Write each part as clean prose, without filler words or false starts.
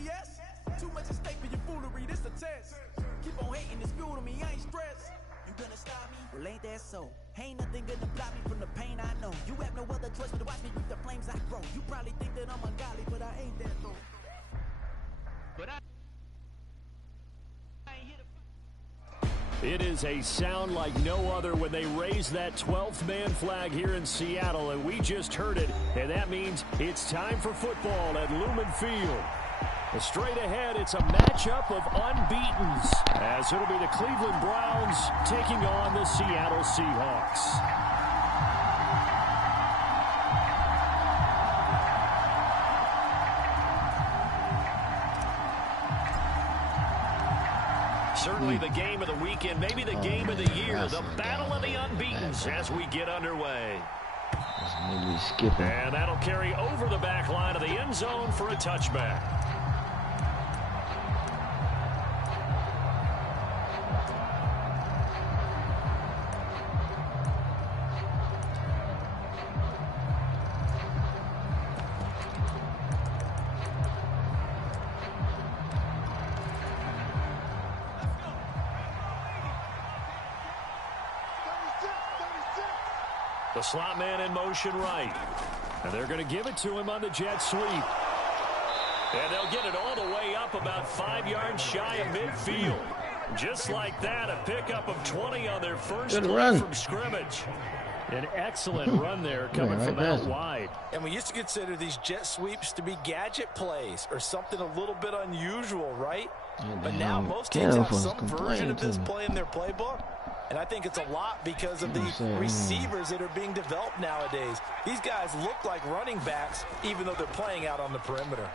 BS. Too much at stake for your foolery, this a test. Keep on hating, it's fuel to me, I ain't stressed. You gonna stop me? Well, ain't that so? Ain't nothing gonna block me from the pain I know. You have no other choice but to watch me reap the flames I grow. You probably think that I'm ungodly, but I ain't that though. But I ain't here to... It is a sound like no other when they raise that 12th man flag here in Seattle, and we just heard it, and that means it's time for football at Lumen Field. Straight ahead, it's a matchup of unbeatens, as it'll be the Cleveland Browns taking on the Seattle Seahawks. Certainly the game of the weekend, maybe the game of the year, the battle of the unbeatens as we get underway. And that'll carry over the back line of the end zone for a touchback. The slot man in motion right. And they're going to give it to him on the jet sweep. And they'll get it all the way up about 5 yards shy of midfield. Just like that, a pickup of 20 on their first play from scrimmage. An excellent run there coming from out wide. And we used to consider these jet sweeps to be gadget plays or something a little bit unusual, right? But now most teams have some version of this play in their playbook. And I think it's a lot because of the receivers that are being developed nowadays. These guys look like running backs, even though they're playing out on the perimeter.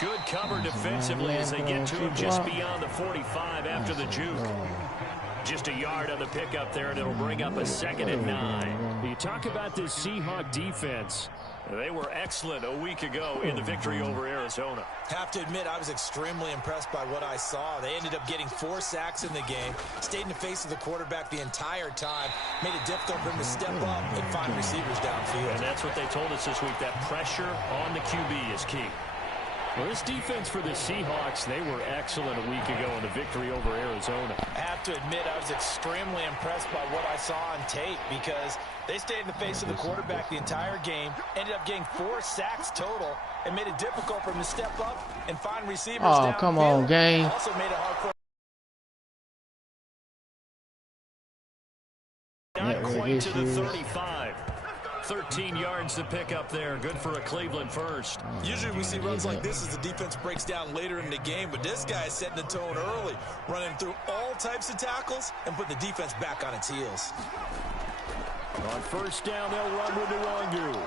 Good cover defensively as they get to him just beyond the 45 after the juke. Just a yard on the pickup there, and it'll bring up a 2nd and 9. You talk about this Seahawk defense. They were excellent a week ago in the victory over Arizona. Have to admit, I was extremely impressed by what I saw. They ended up getting 4 sacks in the game, stayed in the face of the quarterback the entire time, made it difficult for him to step up and find receivers downfield. And that's what they told us this week, that pressure on the QB is key. Well, this defense for the Seahawks, they were excellent a week ago in the victory over Arizona. I have to admit, I was extremely impressed by what I saw on tape because they stayed in the face of the quarterback the entire game, ended up getting 4 sacks total, and made it difficult for him to step up and find receivers downfield. Oh, come on, gang. Also made it hard for not quite to the 35. 13 yards to pick up there. Good for a Cleveland first. Usually we see runs like this as the defense breaks down later in the game, but this guy is setting the tone early, running through all types of tackles and put the defense back on its heels. On first down, they'll run with Nwangu.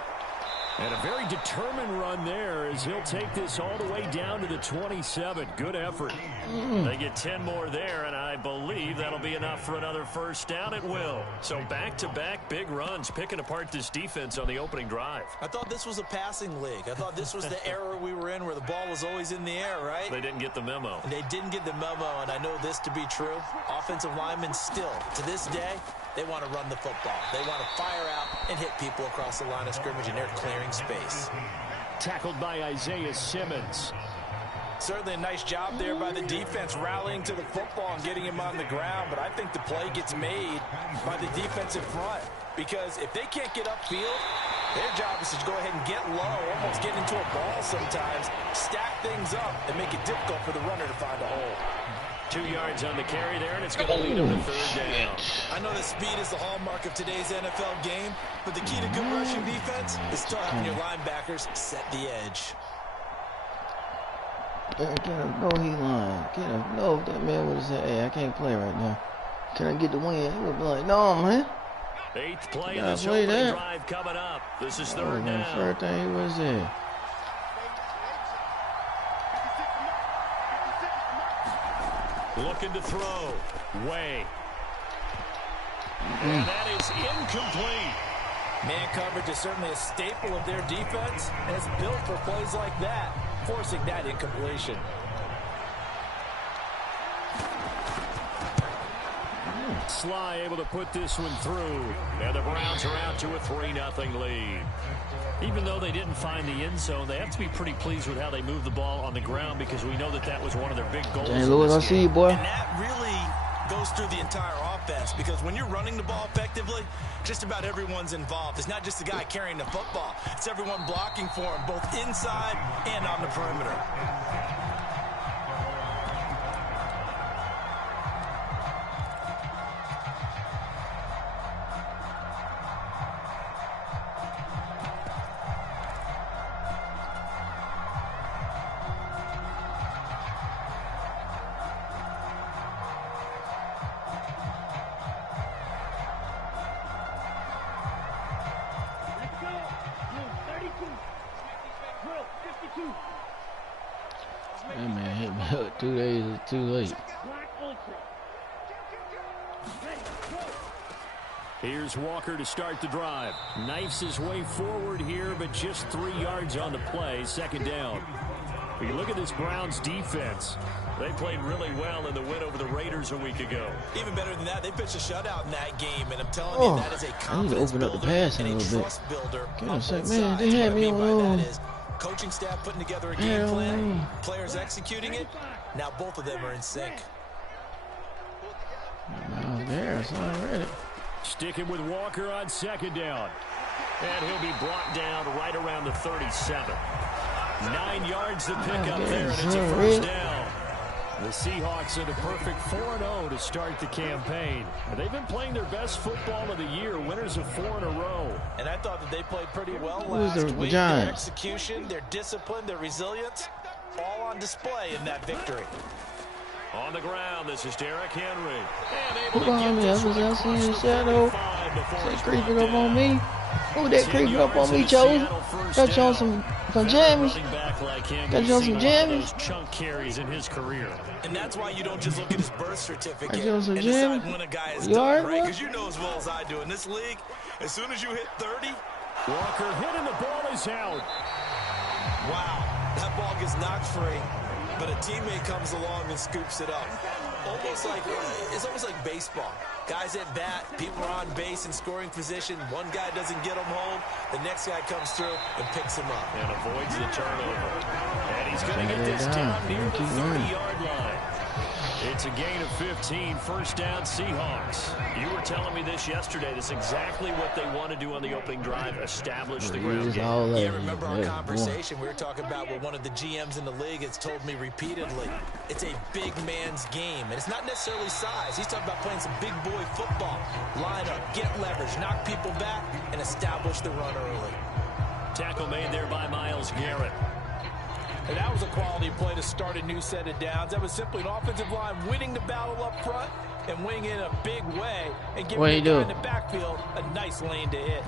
And a very determined run there as he'll take this all the way down to the 27. Good effort. They get 10 more there, and I believe that'll be enough for another first down. It will. So back-to-back big runs, picking apart this defense on the opening drive. I thought this was a passing league. I thought this was the era we were in where the ball was always in the air, right? They didn't get the memo. They didn't get the memo, and I know this to be true. Offensive linemen still, to this day, they want to run the football. They want to fire out and hit people across the line of scrimmage, and they're clearing space. Tackled by Isaiah Simmons. Certainly a nice job there by the defense rallying to the football and getting him on the ground, but I think the play gets made by the defensive front because if they can't get upfield, their job is to go ahead and get low, almost get into a ball sometimes, stack things up, and make it difficult for the runner to find a hole. 2 yards on the carry there, and it's going to lead him to third down. I know that speed is the hallmark of today's NFL game, but the key to good rushing defense is still having your linebackers set the edge. Get him. No, he lying. Get him. No, if that man would have said, hey, I can't play right now. Can I get the win? He would be like, no, man. 8th play of this opening drive coming up. This is third down. First thing he was there. Looking to throw. Way. And that is incomplete. Man coverage is certainly a staple of their defense, and it's built for plays like that, forcing that incompletion. Sly able to put this one through. And the Browns are out to a 3-0 lead. Even though they didn't find the end zone, they have to be pretty pleased with how they moved the ball on the ground because we know that that was one of their big goals. Hey, Louis, I see you, boy. And that really goes through the entire offense because when you're running the ball effectively, just about everyone's involved. It's not just the guy carrying the football. It's everyone blocking for him, both inside and on the perimeter. That man hit me up 2 days too late. Here's Walker to start the drive. Knifes his way forward here, but just 3 yards on the play. Second down. When you look at this Browns defense, they played really well in the win over the Raiders a week ago. Even better than that, they pitched a shutout in that game, and I'm telling you, that is a confidence builder and a trust builder. Man, they had me on. Coaching staff putting together a game plan, players executing it. Now both of them are in sync. There's already. Sticking with Walker on second down. And he'll be brought down right around the 37. 9 yards to pick up there, and it's a first down. The Seahawks in a perfect 4-0 to start the campaign. And they've been playing their best football of the year, winners of 4 in a row. And I thought that they played pretty well last week. Their execution, their discipline, their resilience, all on display in that victory. On the ground, this is Derrick Henry. Who behind me? I was seeing the shadow. That creeping up on me. Who that creeping up on me, Joe? Got you on some jammies. Got you on some jammies. Chunk carries in his career. And that's why you don't just look at his birth certificate and decide when a guy is done, right? Because you know as well as I do, in this league, as soon as you hit 30, Walker hitting the ball is out. Wow, that ball gets knocked free, but a teammate comes along and scoops it up. It's almost like baseball. Guys at bat, people are on base in scoring position. One guy doesn't get him home. The next guy comes through and picks him up. And avoids the turnover. And he's going to get this down near the 30-yard line. It's a gain of 15, first down Seahawks. You were telling me this yesterday. This is exactly what they want to do on the opening drive, establish the ground game. Yeah, remember our conversation? We were talking about what one of the GMs in the league has told me repeatedly. It's a big man's game, and it's not necessarily size. He's talking about playing some big boy football. Line up, get leverage, knock people back, and establish the run early. Tackle made there by Myles Garrett. And that was a quality play to start a new set of downs. That was simply an offensive line winning the battle up front and winning in a big way and giving the guy in the backfield a nice lane to hit.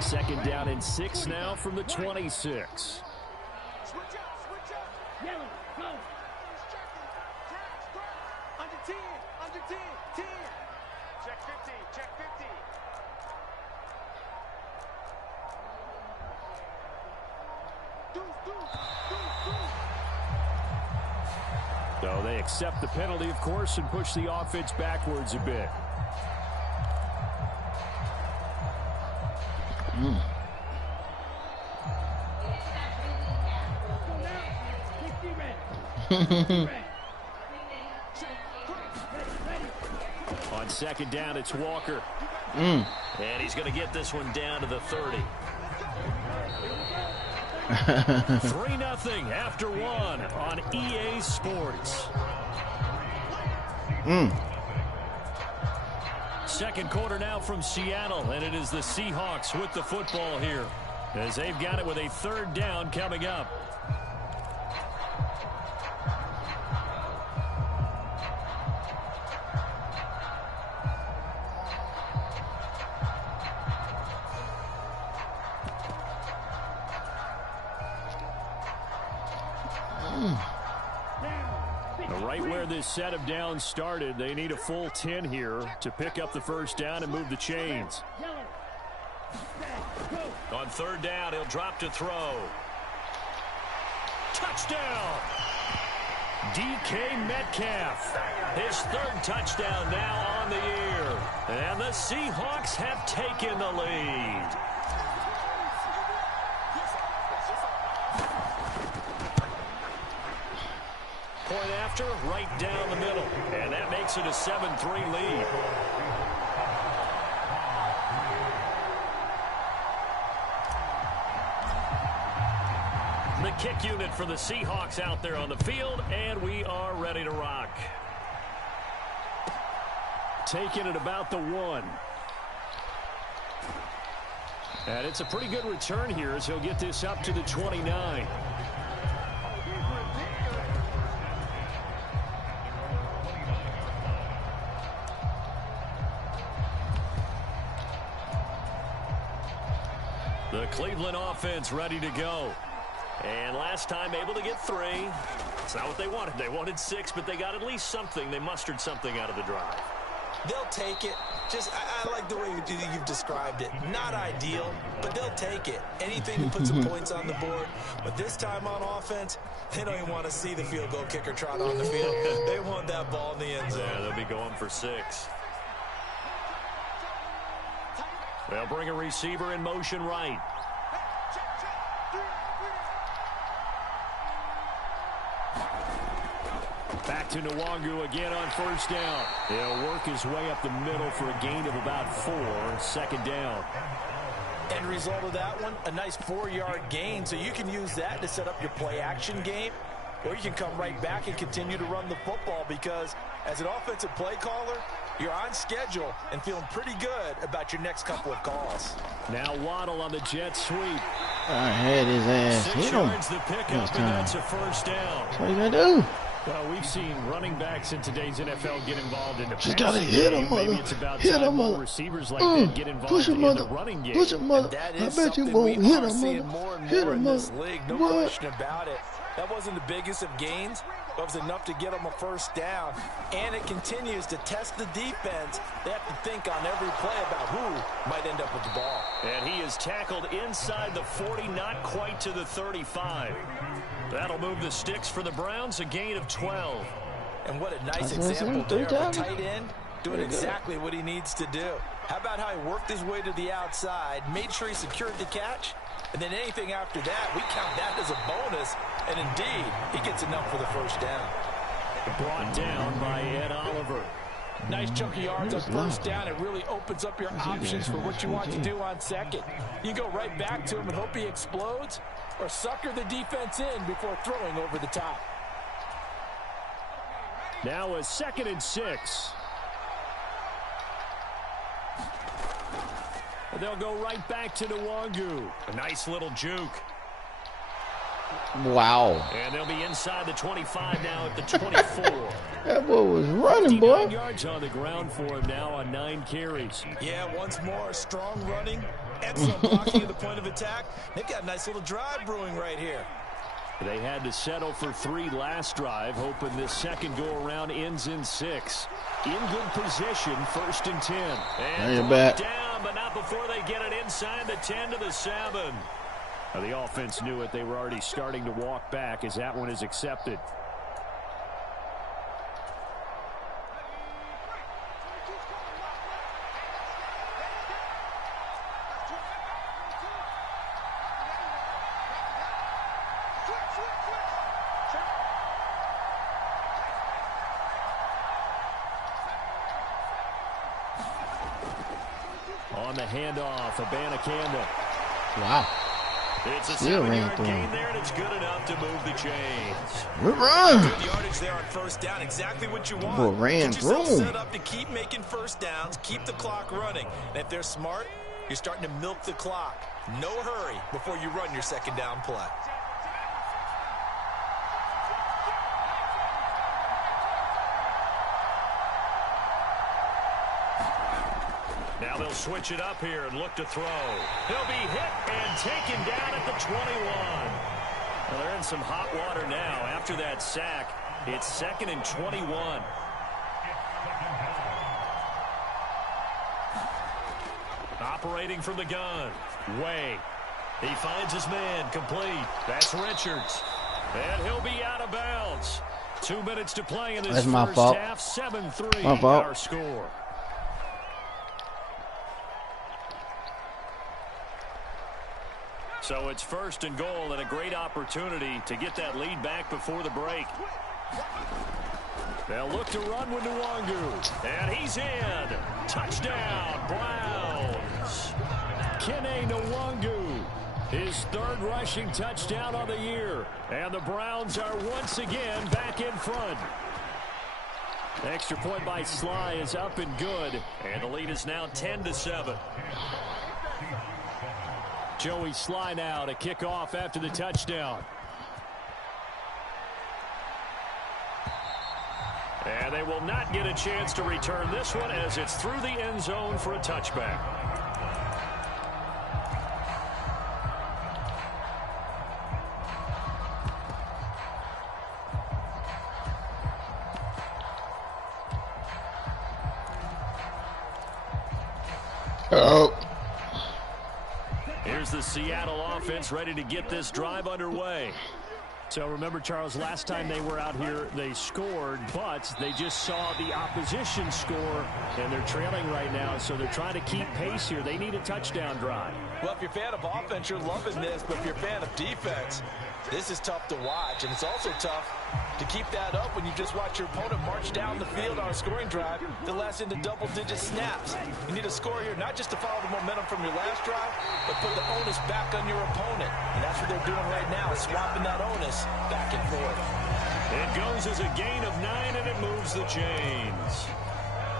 Second down and 6 now from the 26. Yellow, go. Under 10, 10. Check 50, check 50. So they accept the penalty, of course, and push the offense backwards a bit. On second down, it's Walker. And he's going to get this one down to the 30. 3-0 after one on EA Sports. Second quarter now from Seattle, and it is the Seahawks with the football here as they've got it with a third down coming up. Right where this set of downs started, they need a full 10 here to pick up the first down and move the chains. On third down, he'll drop to throw. Touchdown! DK Metcalf. His third touchdown now on the year. And the Seahawks have taken the lead. Point after, right down the middle. And that makes it a 7-3 lead. The kick unit for the Seahawks out there on the field, and we are ready to rock. Taking it about the 1. And it's a pretty good return here as he'll get this up to the 29. The Cleveland offense ready to go. And last time able to get 3. It's not what they wanted. They wanted 6, but they got at least something. They mustered something out of the drive. They'll take it. Just, I like the way you've described it. Not ideal, but they'll take it. Anything to put some points on the board. But this time on offense, they don't even want to see the field goal kicker trot on the field. They want that ball in the end zone. Yeah, they'll be going for 6. They'll bring a receiver in motion right. Back to Nwangu again on first down. He'll work his way up the middle for a gain of about 4. Second down. End result of that one, a nice 4-yard gain. So you can use that to set up your play-action game, or you can come right back and continue to run the football because as an offensive play caller, you're on schedule and feeling pretty good about your next couple of calls. Now Waddle on the jet sweep. I had his ass. 6 Hit him. yards the pickup, and that's a first down. That's what you gotta do. Well, we've seen running backs in today's NFL get involved in the Just gotta hit him, mother. Maybe it's about hit him, more mother. receivers like that get involved in the running game. Push him, mother. I bet you won't hit him, mother. More and Hit more him, in mother. this league, no What? question about it. That wasn't the biggest of gains, but it was enough to get them a first down. And it continues to test the defense. They have to think on every play about who might end up with the ball. And he is tackled inside the 40, not quite to the 35. That'll move the sticks for the Browns, a gain of 12. And what a nice example there of a tight end doing exactly what he needs to do. How about how he worked his way to the outside, made sure he secured the catch, and then anything after that, we count that as a bonus. And indeed, he gets enough for the first down. Brought down by Ed Oliver. Nice chunky yards on first down. It really opens up your options for what you want to do on second. You go right back to him and hope he explodes, or sucker the defense in before throwing over the top. Now a 2nd and 6. They'll go right back to Nwangu. A nice little juke. Wow. And they'll be inside the 25 now at the 24. That boy was running, boy. 59 yards on the ground for him now on 9 carries. Yeah, once more, strong running, excellent blocking at the point of attack. They've got a nice little drive brewing right here. They had to settle for 3 last drive, hoping this second go-around ends in 6. In good position, 1st and 10. And back down, but not before they get it inside the 10 to the 7. Now, the offense knew it. They were already starting to walk back as that one is accepted. On the handoff, Abanikanda. Wow. It's a 7-yard gain there, and it's good enough to move the chains. Good run. Good yardage there on first down. Exactly what you want. Boy, ran Get yourself through. set up to keep making first downs, keep the clock running. And if they're smart, you're starting to milk the clock. No hurry before you run your second down play. Now they'll switch it up here and look to throw. He'll be hit and taken down at the 21. Well, they're in some hot water now. After that sack, it's 2nd and 21. Operating from the gun. Way. He finds his man complete. That's Richards. And he'll be out of bounds. 2 minutes to play in this That's my first fault. half. 7-3 My fault. our score. So it's 1st and goal and a great opportunity to get that lead back before the break. They'll look to run with Nwangu. And he's in. Touchdown, Browns. Kene Nwangu. His 3rd rushing touchdown on the year. And the Browns are once again back in front. Extra point by Sly is up and good. And the lead is now 10-7. Joey Sly now to kick off after the touchdown. And they will not get a chance to return this one as it's through the end zone for a touchback. Here's the Seattle offense ready to get this drive underway. So remember, Charles, last time they were out here, they scored, but they just saw the opposition score, and they're trailing right now, so they're trying to keep pace here. They need a touchdown drive. Well, if you're a fan of offense, you're loving this, but if you're a fan of defense, this is tough to watch, and it's also tough to keep that up when you just watch your opponent march down the field on a scoring drive that lasts into double-digit snaps. You need a score here, not just to follow the momentum from your last drive, but put the onus back on your opponent. And that's what they're doing right now, swapping that onus back and forth. It goes as a gain of 9, and it moves the chains.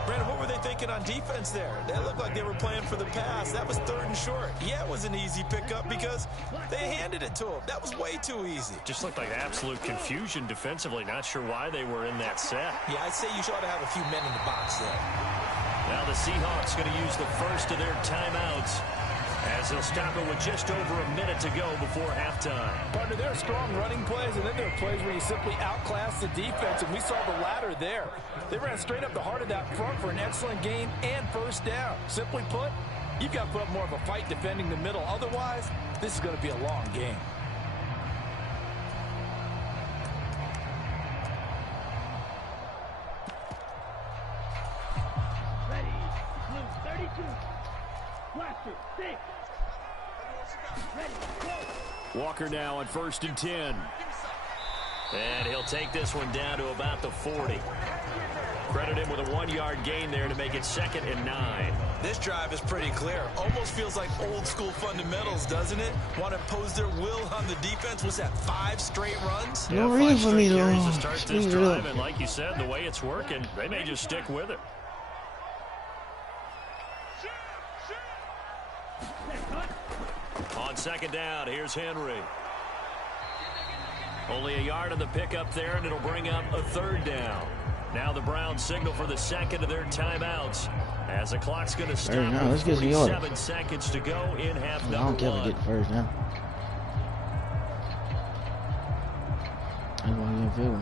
Brandon, what were they thinking on defense there? That looked like they were playing for the pass. That was 3rd and short. Yeah, it was an easy pickup because they handed it to him. That was way too easy. Just looked like absolute confusion defensively. Not sure why they were in that set. Yeah, I'd say you ought to have a few men in the box there. Now the Seahawks going to use the first of their timeouts as they'll stop it with just over a minute to go before halftime. Partner, there are strong running plays, and then there are plays where you simply outclass the defense, and we saw the latter there. They ran straight up the heart of that front for an excellent gain and 1st down. Simply put, you've got to put up more of a fight defending the middle. Otherwise, this is going to be a long game. Ready, blue 32. Blaster, 6. Ready, go. Walker now on 1st and 10. And he'll take this one down to about the 40. Credit him with a 1-yard gain there to make it 2nd and 9. This drive is pretty clear. Almost feels like old school fundamentals, doesn't it? Want to impose their will on the defense. Was that 5 straight runs? No reason for me to to start this drive, and like you said, the way it's working, they may just stick with it. On 2nd down, here's Henry. Only a yard on the pickup there, and it'll bring up a 3rd down. Now the Browns signal for the 2nd of their timeouts as the clock's going to stop with 47 seconds to go in half number 1. I don't care to get the 1st down. I want to get a field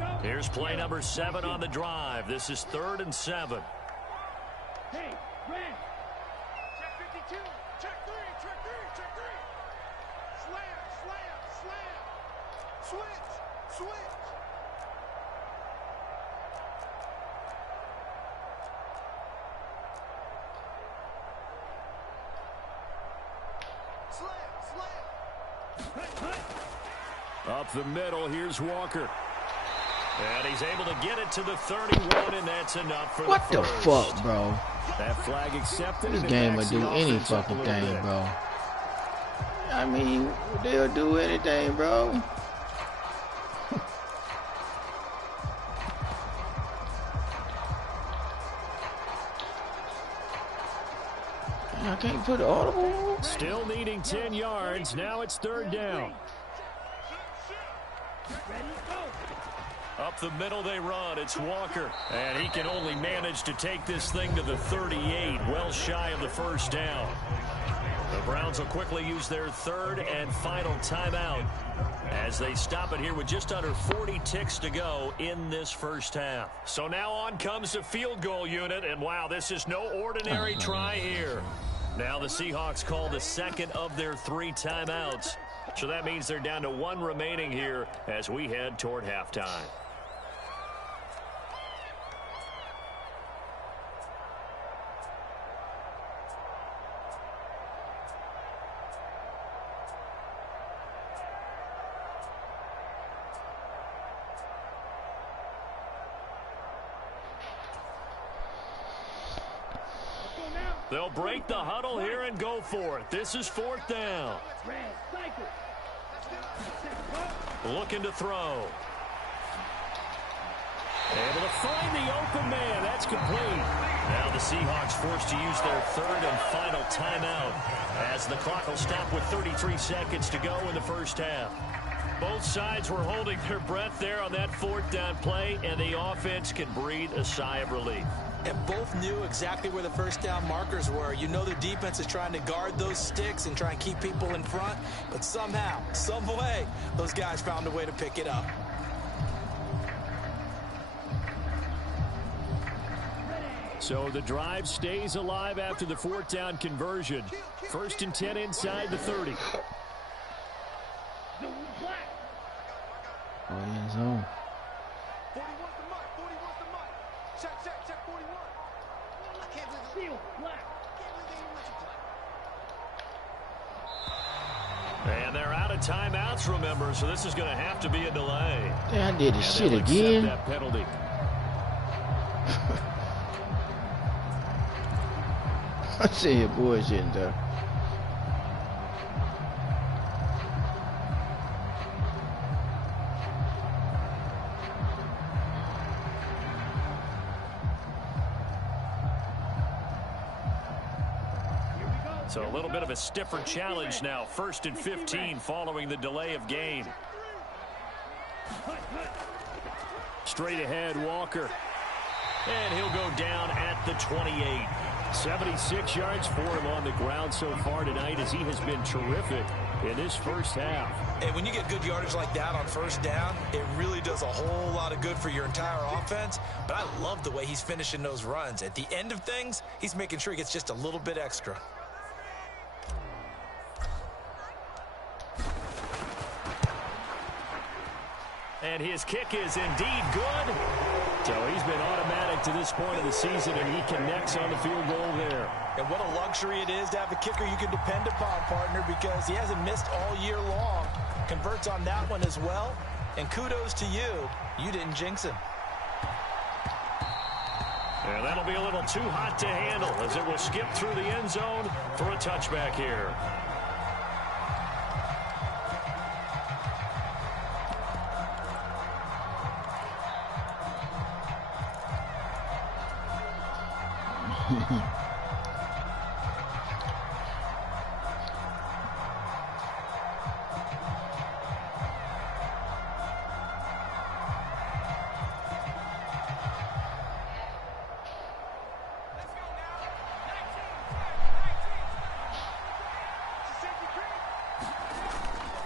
goal. Here's play number 7 on the drive. This is 3rd and 7. Hey, Brent. Check 52. Check 3. Check 3. Check 3. Slam. Slam. Slam. Switch. Switch. Slam. Slam. Up the middle, here's Walker. And he's able to get it to the 31, and that's enough for what the first. What the fuck, bro? That flag accepted. This game would do any fucking thing, bro. I mean, they'll do anything, bro. I can't put audible. Still needing 10 yards. Now it's 3rd down. Up the middle they run. It's Walker. And he can only manage to take this thing to the 38. Well shy of the 1st down. The Browns will quickly use their 3rd and final timeout as they stop it here with just under 40 ticks to go in this 1st half. So now on comes the field goal unit. And wow, this is no ordinary try here. Now the Seahawks call the 2nd of their 3 timeouts So that means they're down to 1 remaining here as we head toward halftime. They'll break the huddle here and go for it. This is 4th down. Looking to throw. Able to find the open man. That's complete. Now the Seahawks forced to use their 3rd and final timeout as the clock will stop with 33 seconds to go in the first half. Both sides were holding their breath there on that 4th down play, and the offense can breathe a sigh of relief. And both knew exactly where the first down markers were. You know the defense is trying to guard those sticks and try and keep people in front. But somehow, some way, those guys found a way to pick it up. So the drive stays alive after the 4th down conversion. 1st and 10 inside the 30. Oh, end zone. 41's the mark. 41's the mark. Check 41. I can't believe it. Black. Can't believe they even let you play. And they're out of timeouts, remember, so this is going to have to be a delay. Damn, I did this shit again. That penalty. I see your bullshitting though. So a little bit of a stiffer challenge now. 1st and 15 following the delay of game. Straight ahead, Walker. And he'll go down at the 28. 76 yards for him on the ground so far tonight as he has been terrific in this first half. And when you get good yardage like that on 1st down, it really does a whole lot of good for your entire offense. But I love the way he's finishing those runs. At the end of things, he's making sure he gets just a little bit extra. And his kick is indeed good. So he's been automatic to this point of the season, and he connects on the field goal there. And what a luxury it is to have a kicker you can depend upon, partner, because he hasn't missed all year long. Converts on that one as well. And kudos to you. You didn't jinx him. And that'll be a little too hot to handle as it will skip through the end zone for a touchback here.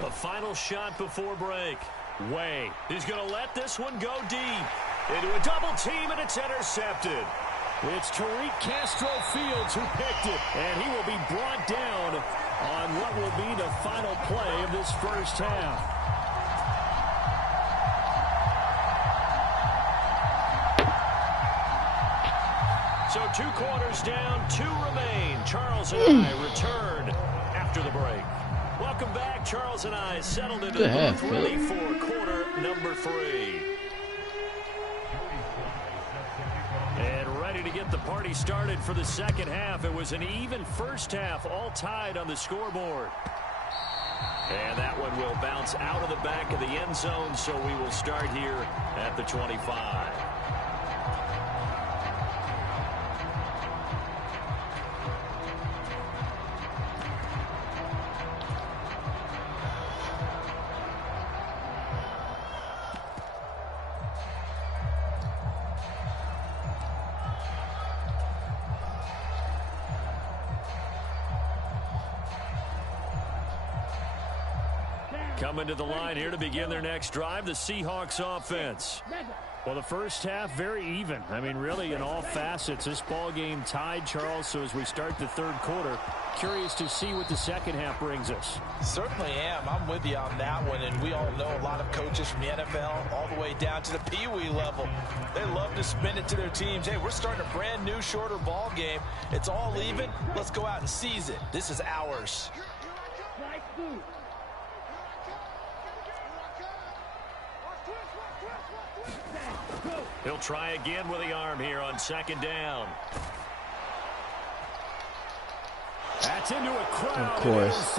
A final shot before break. Way. He's going to let this one go deep. Into a double team, and it's intercepted. It's Tariq Castro Fields who picked it, and he will be brought down on what will be the final play of this first half. So 2 quarters down, 2 remain. Charles and I return after the break. Welcome back. Charles and I settled into the booth ready for quarter number 3. And ready to get the party started for the second half. It was an even first half, all tied on the scoreboard. And that one will bounce out of the back of the end zone, so we will start here at the 25. Coming to the line here to begin their next drive, the Seahawks offense. Well, the first half, very even. I mean, really, in all facets, this ball game tied, Charles. So as we start the third quarter, curious to see what the second half brings us. Certainly am. I'm with you on that one. And we all know a lot of coaches from the NFL all the way down to the Pee-wee level. They love to spin it to their teams. Hey, we're starting a brand new, shorter ball game. It's all even. Let's go out and seize it. This is ours. He'll try again with the arm here on second down. That's into a crowd. Of course.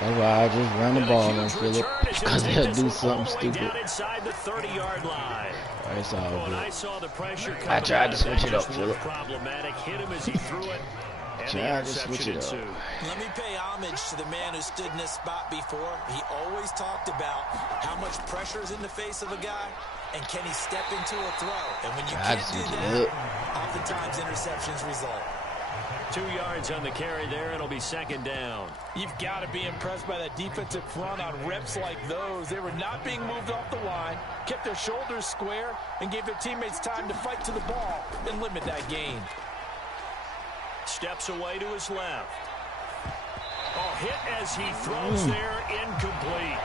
That's why I just run the ball and Philip, because they'll do something stupid. Inside the 30-yard line. That's all good. I saw the pressure. I tried to switch it up, Philip. Problematic. Hit him as he threw it. Tried to switch it up. Let me pay homage to the man who stood in this spot before. He always talked about how much pressure is in the face of a guy, and can he step into a throw? And when you can't do that, oftentimes interceptions result. 2 yards on the carry there. It'll be second down. You've got to be impressed by that defensive front on reps like those. They were not being moved off the line, kept their shoulders square, and gave their teammates time to fight to the ball and limit that gain. Steps away to his left. Oh, hit as he throws there, incomplete.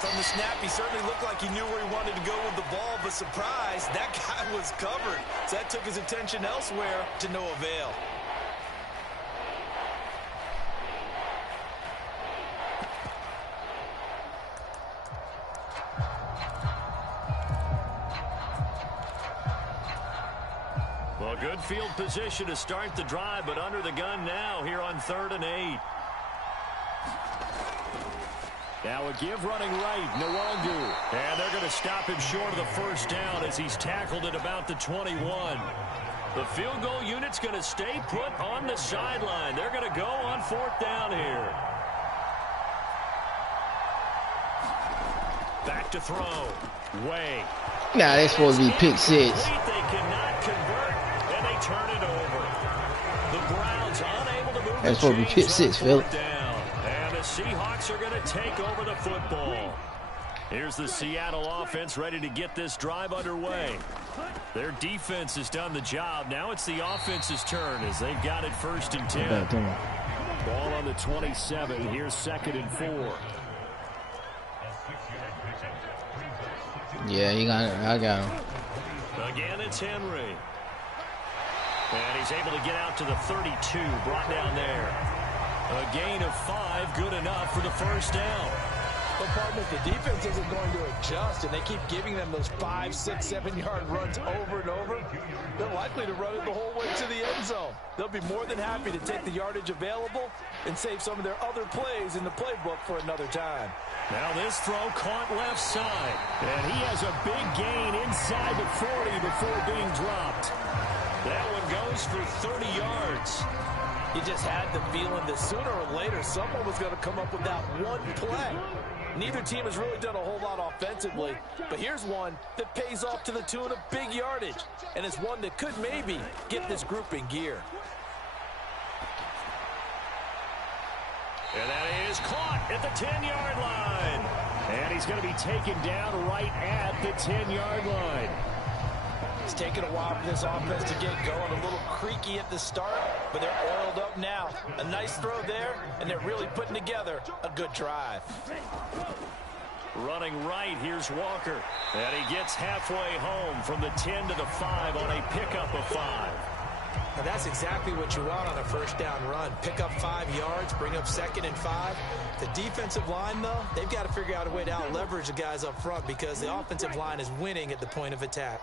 From the snap, he certainly looked like he knew where he wanted to go with the ball, but surprise, that guy was covered. So that took his attention elsewhere to no avail. Well, good field position to start the drive, but under the gun now here on 3rd and 8. Now a give running right, Nwangu. And they're going to stop him short of the first down as he's tackled at about the 21. The field goal unit's going to stay put on the sideline. They're going to go on 4th down here. Back to throw. Way. Nah, that's supposed to be pick 6. They cannot convert, and they turn it over. The Browns unable to move. That's supposed to be pick 6, Phil. And the Seahawks are going to take over the football. Here's the Seattle offense ready to get this drive underway. Their defense has done the job. Now it's the offense's turn as they've got it 1st and 10. Ball on the 27. Here's 2nd and 4. Yeah, you got it. I got him. Again, it's Henry. And he's able to get out to the 32, brought down there. A gain of 5, good enough for the first down. But partner, if the defense isn't going to adjust and they keep giving them those 5, 6, 7-yard runs over and over, they're likely to run it the whole way to the end zone. They'll be more than happy to take the yardage available and save some of their other plays in the playbook for another time. Now this throw caught left side. And he has a big gain inside the 40 before being dropped. That one goes for 30 yards. You just had the feeling that sooner or later someone was going to come up with that one play. Neither team has really done a whole lot offensively, but here's one that pays off to the tune of big yardage, and it's one that could maybe get this group in gear. And that is caught at the 10-yard line. And he's going to be taken down right at the 10-yard line. It's taken a while for this offense to get going. A little creaky at the start, but they're oiled up now. A nice throw there, and they're really putting together a good drive. Running right, here's Walker. And he gets halfway home from the 10 to the 5 on a pickup of 5. Now that's exactly what you want on a first down run. Pick up 5 yards, bring up 2nd and 5. The defensive line, though, they've got to figure out a way to out-leverage the guys up front because the offensive line is winning at the point of attack.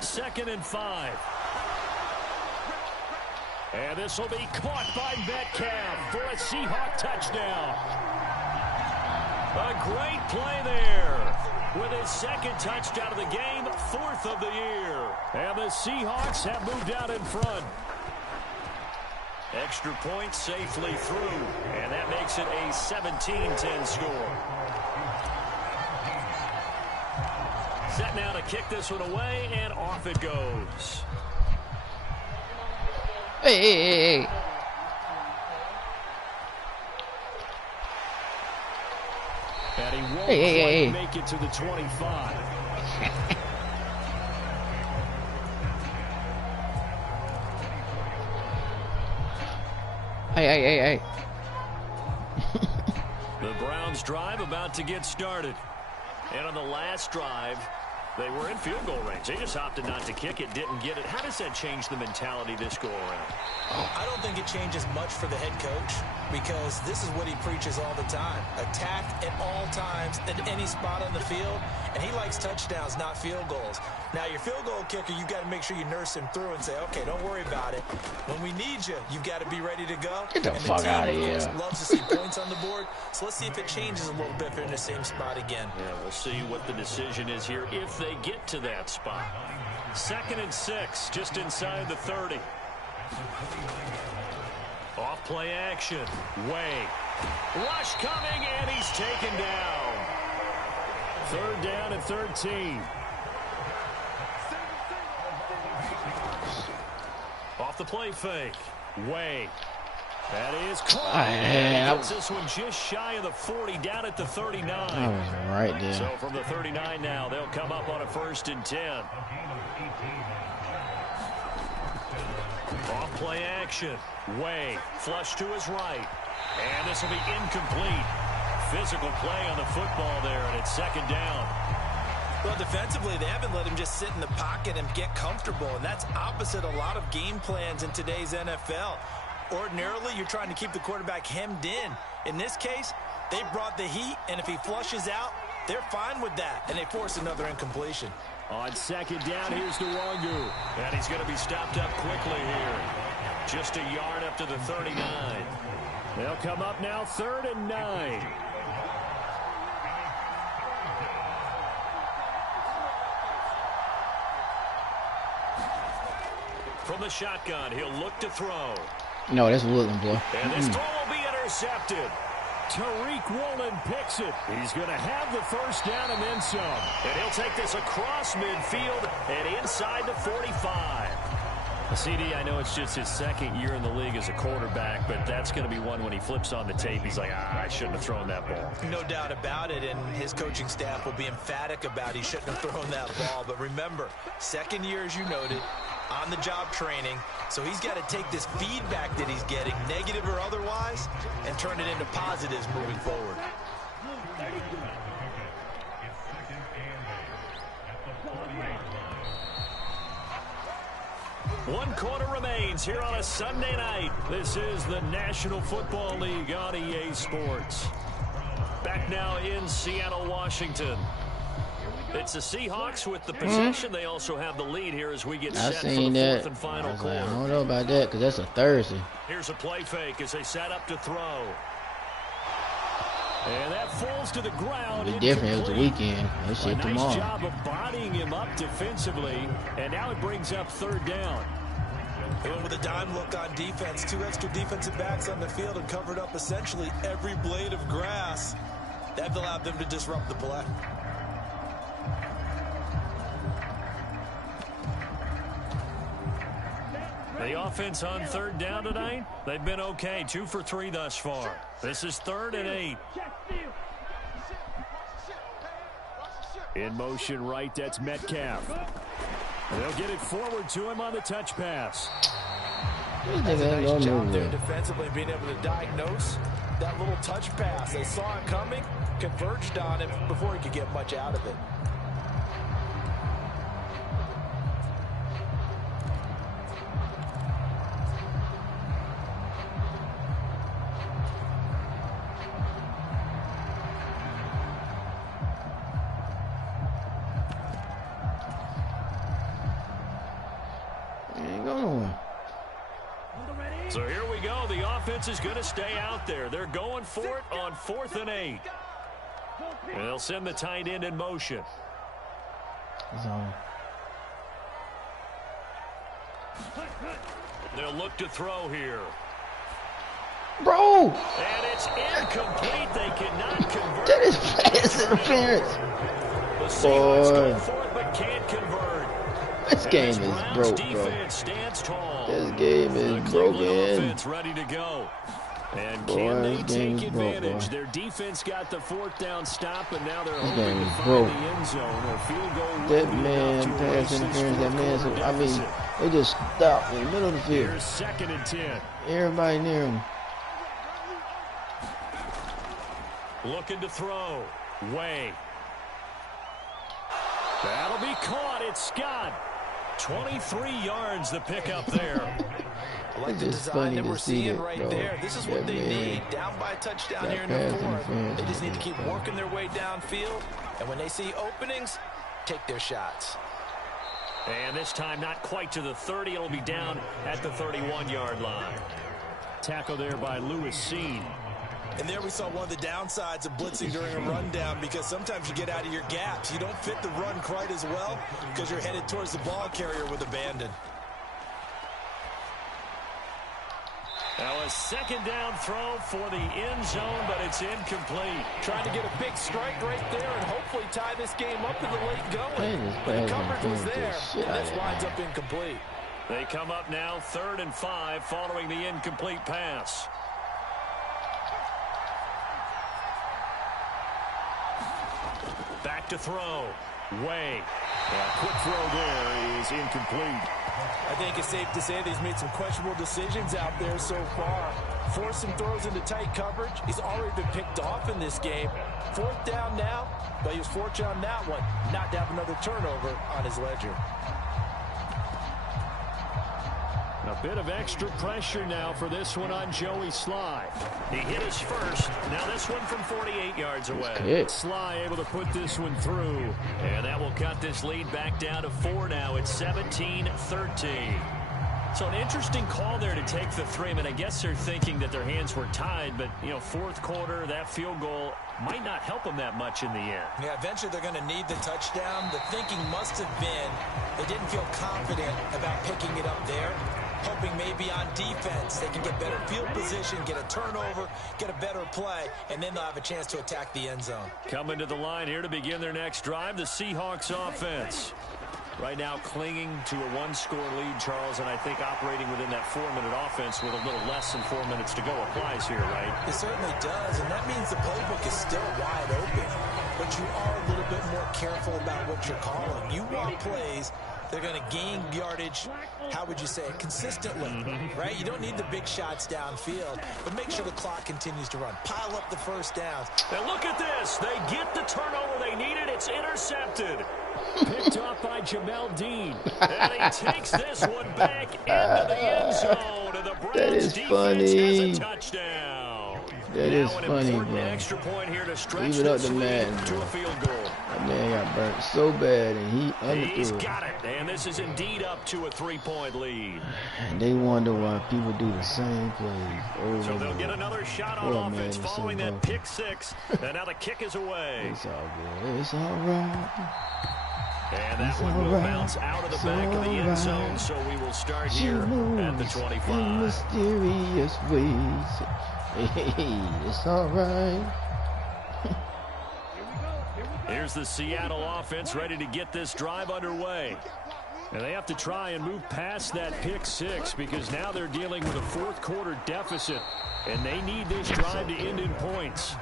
Second and 5. And this will be caught by Metcalf for a Seahawk touchdown. A great play there. With his 2nd touchdown of the game, 4th of the year. And the Seahawks have moved out in front. Extra point safely through, and that makes it a 17-10 score. Set now to kick this one away, and off it goes. Hey. And he won't quite make it to the 25. Hey. The Browns drive about to get started. And on the last drive, they were in field goal range. They just opted not to kick it, didn't get it. How does that change the mentality this go around? I don't think it changes much for the head coach because this is what he preaches all the time. Attack at all times at any spot on the field, and he likes touchdowns, not field goals. Now, your field goal kicker, you've got to make sure you nurse him through and say, okay, don't worry about it. When we need you, you've got to be ready to go. Get the fuck out of here. Loves to see points on the board, so let's see if it changes a little bit if they're in the same spot again. Yeah, we'll see what the decision is here if they get to that spot. 2nd and 6, just inside the 30. Off play action. Way. Rush coming, and he's taken down. 3rd down and 13. Off the play fake. Way. That is caught. Gets this one just shy of the 40, down at the 39. I was right there. So from the 39 now, they'll come up on a 1st and 10. Off play action. Way. Flush to his right. And this will be incomplete. Physical play on the football there, and it's 2nd down. Well, defensively, they haven't let him just sit in the pocket and get comfortable, and that's opposite a lot of game plans in today's NFL. Ordinarily, you're trying to keep the quarterback hemmed in. In this case, they brought the heat, and if he flushes out, they're fine with that, and they force another incompletion. On 2nd down, here's Nwangu. And he's going to be stopped up quickly here. Just a yard up to the 39. They'll come up now 3rd and 9. From the shotgun, he'll look to throw. No, that's Woodland, boy. And this throw will be intercepted. Tariq Woolen picks it. He's going to have the 1st down and then some. And he'll take this across midfield and inside the 45. CD, I know it's just his 2nd year in the league as a quarterback, but that's going to be one when he flips on the tape. He's like, I shouldn't have thrown that ball. No doubt about it, and his coaching staff will be emphatic about he shouldn't have thrown that ball. But remember, 2nd year, as you noted, on-the-job training, so he's got to take this feedback that he's getting, negative or otherwise, and turn it into positives moving forward. One quarter remains here on a Sunday night. This is the National Football League on EA Sports. Back now in Seattle, Washington. It's the Seahawks with the possession. They also have the lead here as we get set for the 4th and final quarter. I don't know about that because that's a Thursday. Here's a play fake as they set up to throw. And that falls to the ground. It'll be different. It was the weekend. That shit tomorrow. Nice job of bodying him up defensively. And now it brings up 3rd down. They went with a dime look on defense. 2 extra defensive backs on the field and covered up essentially every blade of grass. That allowed them to disrupt the play. The offense on 3rd down tonight, they've been okay. 2 for 3 thus far. This is 3rd and 8. In motion right, that's Metcalf. They'll get it forward to him on the touch pass. That's a nice job there defensively, being able to diagnose that little touch pass. They saw it coming, converged on him before he could get much out of it. So here we go. The offense is going to stay out there. They're going for it on 4th and 8. And they'll send the tight end in motion. They'll look to throw here. Bro! And it's incomplete. They cannot convert. That is pass interference. The Seahawks go for it, but can't convert. This game is broke, bro. This game is broken. Offense ready to go. And can they take advantage? Their defense got the fourth down stop, and now they're hoping to find the end zone or field goal. That man pass interference. That man. So, I mean, they just stopped in the middle of the field. Here's 2nd and 10. Everybody near him. Looking to throw. Way. That'll be caught. It's Scott. 23 yards the pickup there. I like the design that we're seeing right there. This is what they need. Down by a touchdown here in the fourth. They just need to keep working their way downfield. And when they see openings, take their shots. And this time not quite to the 30. It'll be down at the 31-yard line. Tackle there by Lewis Seen. And there we saw one of the downsides of blitzing during a rundown, because sometimes you get out of your gaps. You don't fit the run quite as well because you're headed towards the ball carrier with abandon. Now a 2nd down throw for the end zone, but it's incomplete. Trying to get a big strike right there and hopefully tie this game up in the late going. But the coverage was there, and this winds up incomplete. They come up now 3rd and 5 following the incomplete pass. Back to throw. Way. Quick throw there is incomplete. I think it's safe to say that he's made some questionable decisions out there so far. Forced some throws into tight coverage. He's already been picked off in this game. 4th down now, but he was fortunate on that one not to have another turnover on his ledger. A bit of extra pressure now for this one on Joey Sly. He hit his first. Now this one from 48 yards away. Sly able to put this one through. And that will cut this lead back down to 4 now. It's 17-13. So an interesting call there to take the 3. I mean, I guess they're thinking that their hands were tied, but, you know, 4th quarter, that field goal might not help them that much in the end. Yeah, eventually they're going to need the touchdown. The thinking must have been they didn't feel confident about picking it up there, hoping maybe on defense they can get better field position, get a turnover, get a better play, and then they'll have a chance to attack the end zone. Coming to the line here to begin their next drive, the Seahawks offense. Right now clinging to a 1-score lead, Charles, and I think operating within that 4-minute offense with a little less than 4 minutes to go applies here, right? It certainly does, and that means the playbook is still wide open, but you are a little bit more careful about what you're calling. You want plays they're going to gain yardage, how would you say it, consistently, right? You don't need the big shots downfield, but make sure the clock continues to run. Pile up the first downs. And look at this. They get the turnover they needed. It's intercepted. Picked off by Jamel Dean. And he takes this one back into the end zone. And the Browns defense has a touchdown. That is funny, bro. Extra point here to stretch Leave it up to man, to a field goal. That man got burnt so bad, and he underthrew He's it. got it, and this is indeed up to a 3-point lead. And they wonder why people do the same plays over. So they'll get another shot on offense following that pick 6, and now the kick is away. It's all good. It's all right. And that one will bounce out of the back of the end zone, so we will start here at the 25. In mysterious ways. Hey, it's all right. Here's the Seattle offense ready to get this drive underway. And they have to try and move past that pick 6 because now they're dealing with a 4th quarter deficit. And they need this drive to end in points.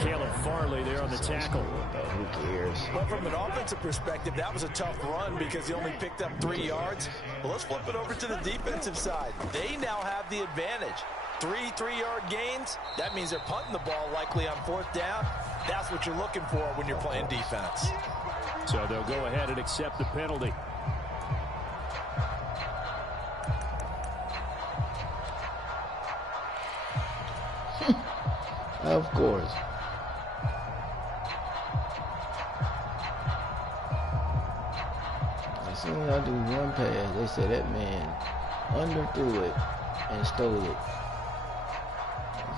Caleb Farley there on the tackle. Who cares? But from an offensive perspective, that was a tough run because he only picked up 3 yards. Well, let's flip it over to the defensive side. They now have the advantage. 3 3-yard gains, that means they're punting the ball likely on 4th down. That's what you're looking for when you're playing defense. So they'll go ahead and accept the penalty. Of course. As soon as I do one pass, they say that man underthrew it and stole it.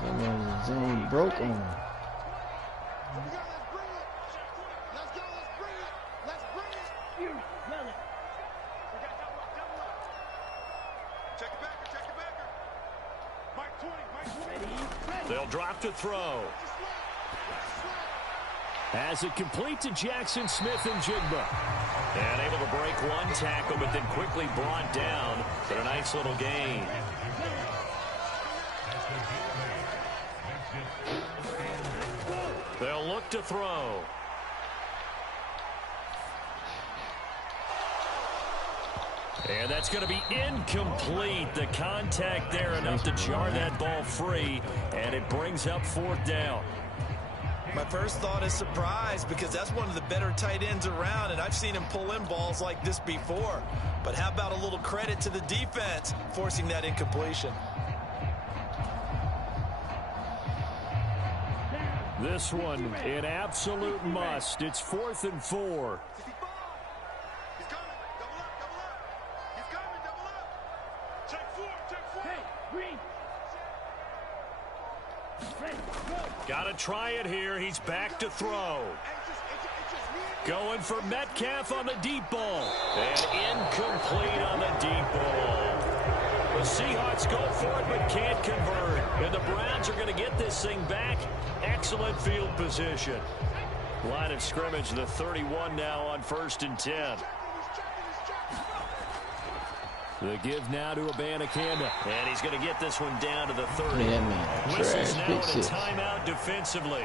That man's zone broke on him. Check it backer. Mike 20. They'll drop to throw. As it complete to Jackson Smith and Jigba. And able to break one tackle, but then quickly brought down for a nice little gain. They'll look to throw. And that's going to be incomplete. The contact there enough to jar that ball free, and it brings up 4th down. My first thought is surprise, because that's one of the better tight ends around, and I've seen him pull in balls like this before. But how about a little credit to the defense forcing that incompletion? This one an absolute must. It's 4th and 4. Got to try it here. He's back to throw. Going for Metcalf on the deep ball. And incomplete on the deep ball. The Seahawks go for it but can't convert. And the Browns are going to get this thing back. Excellent field position. Line of scrimmage, the 31 now on 1st and 10. The give now to Abanikanda. And he's going to get this one down to the 30. Whistles now in a timeout defensively.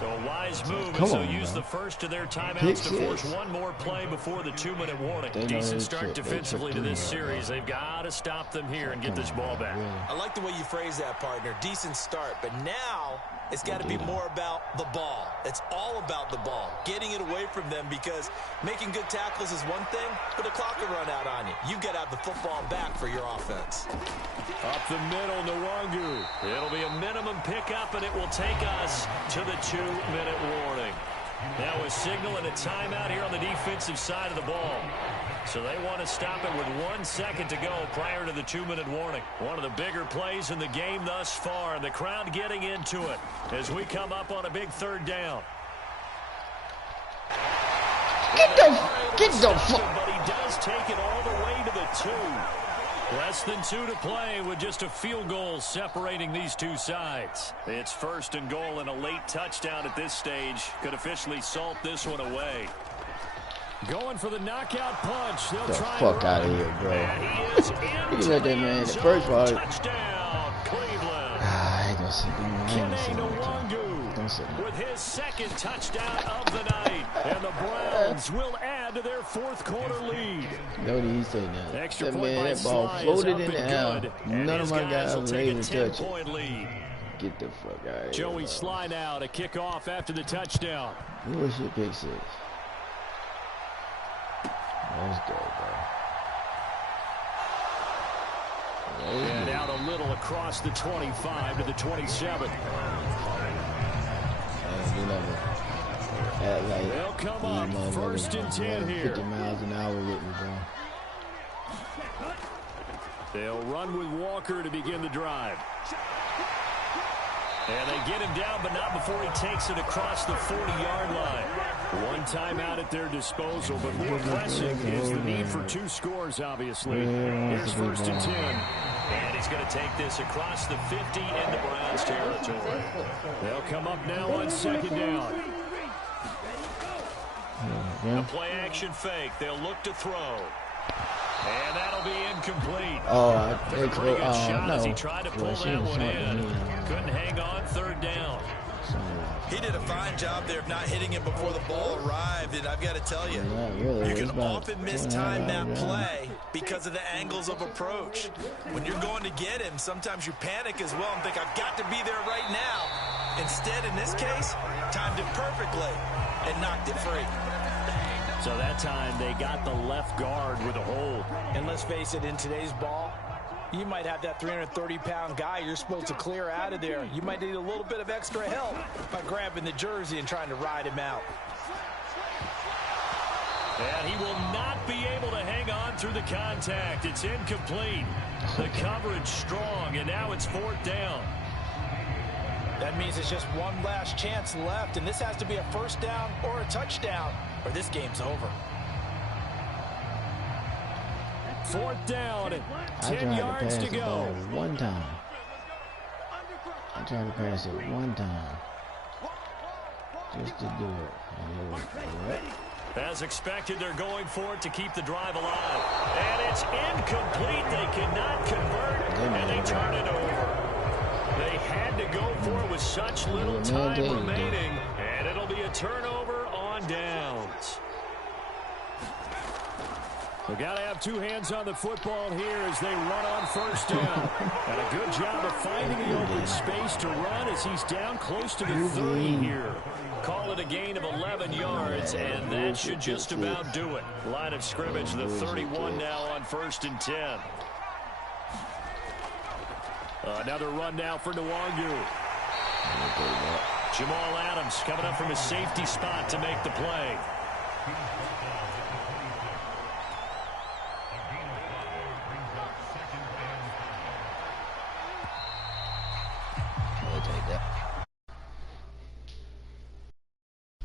So a wise move as they'll use the first of their timeouts to force one more play before the 2-minute warning. Decent start defensively to this series. They've got to stop them here and get this ball back. I like the way you phrase that, partner. Decent start. But now it's got to be more about the ball. It's all about the ball. Getting it away from them, because making good tackles is one thing, but the clock will run out on you. You've got to have the football back for your offense. Up the middle, Nwangu. It'll be a minimum pickup, and it will take us to the 2-minute warning. Now a signal and a timeout here on the defensive side of the ball. So they want to stop it with 1 second to go prior to the 2-minute warning. One of the bigger plays in the game thus far, and the crowd getting into it as we come up on a big 3rd down. Get the fuck. But he does take it all the way to the 2. Less than 2 to play with just a field goal separating these two sides. It's 1st and goal, and a late touchdown at this stage could officially salt this one away. Going for the knockout punch. They'll the try fuck out of here, bro. Look at that man. The first part. Touchdown, Cleveland. I ain't gonna see with his 2nd touchdown of the night, and the Browns will add to their 4th quarter lead. No need to say that. Extra that point man, by that ball Sly floated is in up the air. and good, None of my guys will were take able a to touch it. 10-point lead. Get the fuck out of here. Joey Sly now to kick off after the touchdown. What's your pick 6? Let's go, bro. And out a little across the 25 to the 27. They'll come up 1st and 10 here. 50 miles an hour with me, bro. They'll run with Walker to begin the drive. And they get him down, but not before he takes it across the 40-yard line. One timeout at their disposal, but more pressing is the need for 2 scores, obviously. Here's 1st and 10. And he's going to take this across the 50 into Browns territory. They'll come up now on 2nd down. The play action fake. They'll look to throw. And that'll be incomplete. Oh, pretty good shot no. as he tried to pull that one in. Couldn't hang on 3rd down. He did a fine job there of not hitting him before the ball arrived, and I've got to tell you, you can often mistime that play because of the angles of approach. When you're going to get him, sometimes you panic as well and think, I've got to be there right now. Instead, in this case, timed it perfectly and knocked it free. So that time they got the left guard with a hold. And let's face it, in today's ball, you might have that 330-pound guy you're supposed to clear out of there. You might need a little bit of extra help by grabbing the jersey and trying to ride him out. And he will not be able to hang on through the contact. It's incomplete. The coverage strong, and now it's 4th down. That means it's just one last chance left, and this has to be a 1st down or a touchdown, or this game's over. 4th down, 10 yards to go. One time. I tried to pass it one time. Just to do it. As expected, they're going for it to keep the drive alive. And it's incomplete. They cannot convert, and they turn it over. They had to go for it with such little time remaining, and it'll be a turnover on downs. We've got to have two hands on the football here as they run on first down. And a good job of finding the open space to run as he's down close to the 30 here. Call it a gain of 11 yards, and that should just about do it. Line of scrimmage, the 31 now on 1st and 10. Another run now for Nwangu. Jamal Adams coming up from his safety spot to make the play.